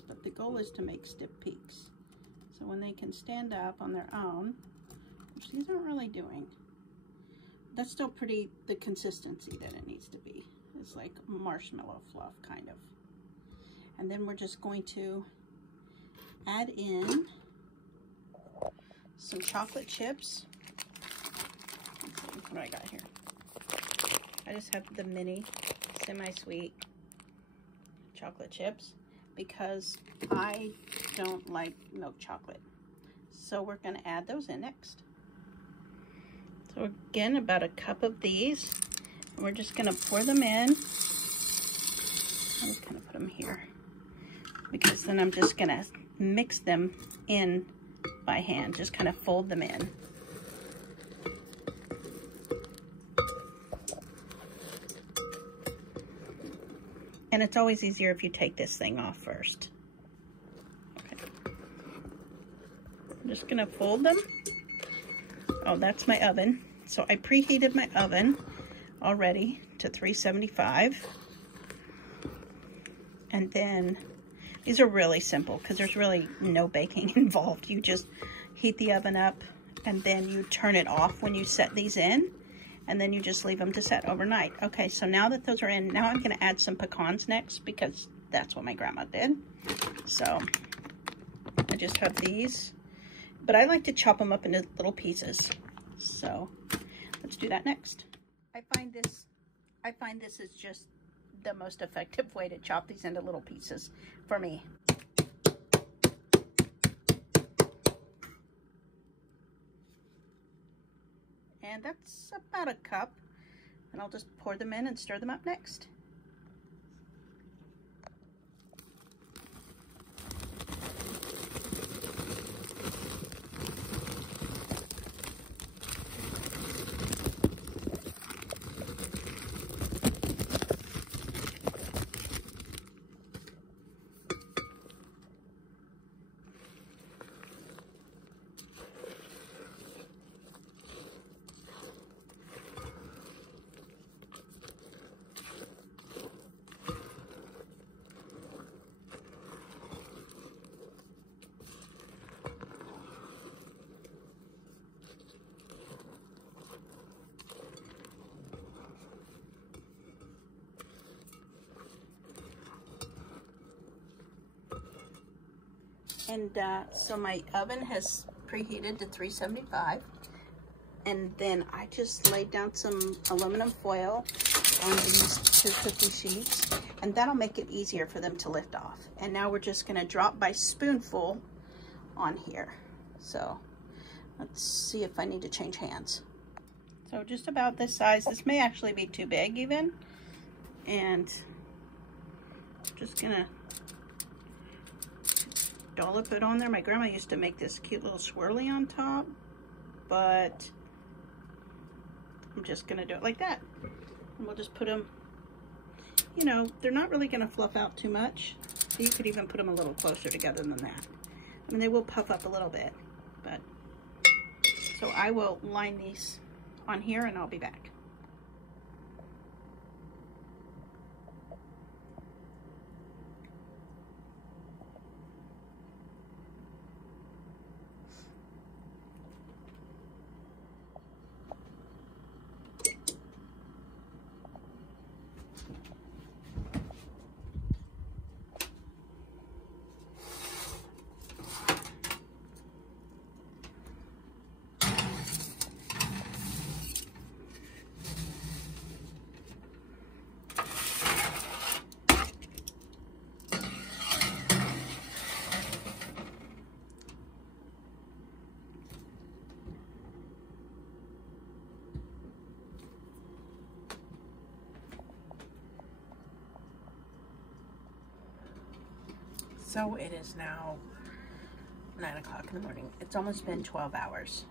But the goal is to make stiff peaks. So when they can stand up on their own, which these aren't really doing, that's still pretty the consistency that it needs to be. It's like marshmallow fluff, kind of. And then we're just going to add in some chocolate chips. Let's see, what do I got here? I just have the mini semi-sweet chocolate chips because I don't like milk chocolate. So we're going to add those in next. So again, about a cup of these. And we're just going to pour them in. I'm just going to put them here because then I'm just going to mix them in by hand. Just kind of fold them in. And it's always easier if you take this thing off first. Okay. I'm just gonna fold them. Oh, that's my oven. So I preheated my oven already to 375. And then, these are really simple because there's really no baking involved. You just heat the oven up and then you turn it off when you set these in. And then you just leave them to set overnight. Okay, so now that those are in, now I'm gonna add some pecans next because that's what my grandma did. So I just have these, but I like to chop them up into little pieces. So let's do that next. I find this is just the most effective way to chop these into little pieces for me. And that's about a cup. And I'll just pour them in and stir them up next. And so my oven has preheated to 375. And then I just laid down some aluminum foil on these 2 cookie sheets. And that'll make it easier for them to lift off. And now we're just gonna drop by spoonful on here. So let's see if I need to change hands. So just about this size. This may actually be too big even. And just gonna dollop it on there. My grandma used to make this cute little swirly on top, but I'm just gonna do it like that. And we'll just put them, you know, they're not really gonna fluff out too much. So you could even put them a little closer together than that. I mean, they will puff up a little bit, but so I will line these on here and I'll be back. So it is now 9 o'clock in the morning. It's almost been 12 hours.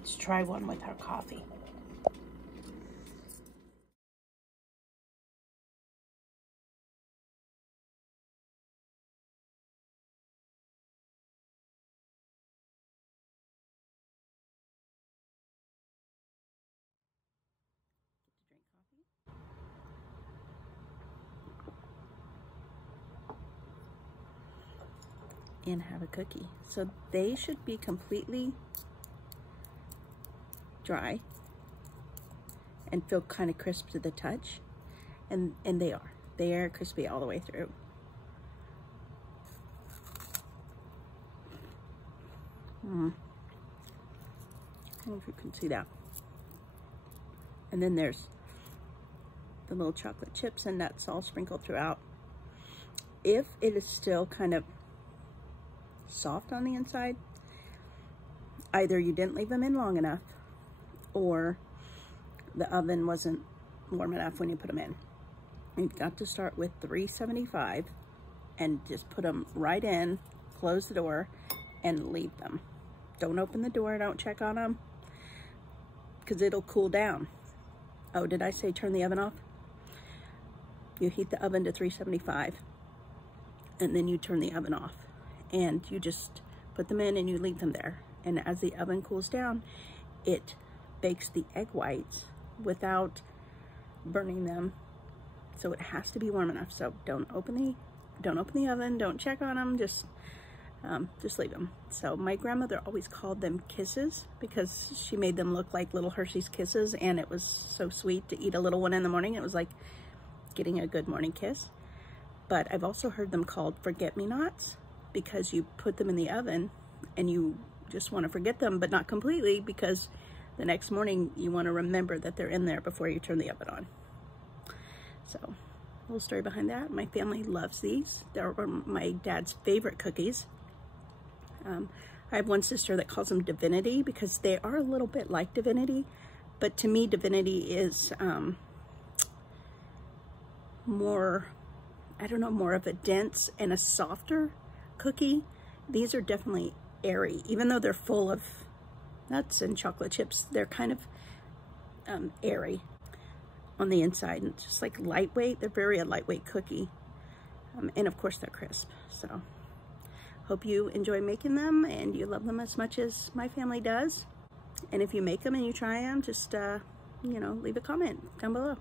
Let's try one with our coffee. And have a cookie. So they should be completely dry and feel kind of crisp to the touch, and they are. They are crispy all the way through. I don't know if you can see that. And then there's the little chocolate chips and nuts all sprinkled throughout. If it is still kind of soft on the inside, either you didn't leave them in long enough or the oven wasn't warm enough when you put them in. You've got to start with 375 and just put them right in, close the door, and leave them. Don't open the door, don't check on them, because it'll cool down. Oh, did I say turn the oven off? You heat the oven to 375 and then you turn the oven off. And you just put them in and you leave them there. And as the oven cools down, it bakes the egg whites without burning them. So it has to be warm enough. So don't open the oven, don't check on them, just leave them. So my grandmother always called them kisses because she made them look like little Hershey's Kisses, and it was so sweet to eat a little one in the morning. It was like getting a good morning kiss. But I've also heard them called forget-me-nots, because you put them in the oven and you just want to forget them, but not completely, because the next morning you want to remember that they're in there before you turn the oven on. So, a little story behind that. My family loves these. They're my dad's favorite cookies. I have one sister that calls them Divinity because they are a little bit like Divinity, but to me Divinity is more, I don't know, more of a dense and a softer cookie. These are definitely airy. Even though they're full of nuts and chocolate chips, they're kind of airy on the inside and just like lightweight. They're very a lightweight cookie. And of course they're crisp. So hope you enjoy making them and you love them as much as my family does. And if you make them and you try them, just, you know, leave a comment down below.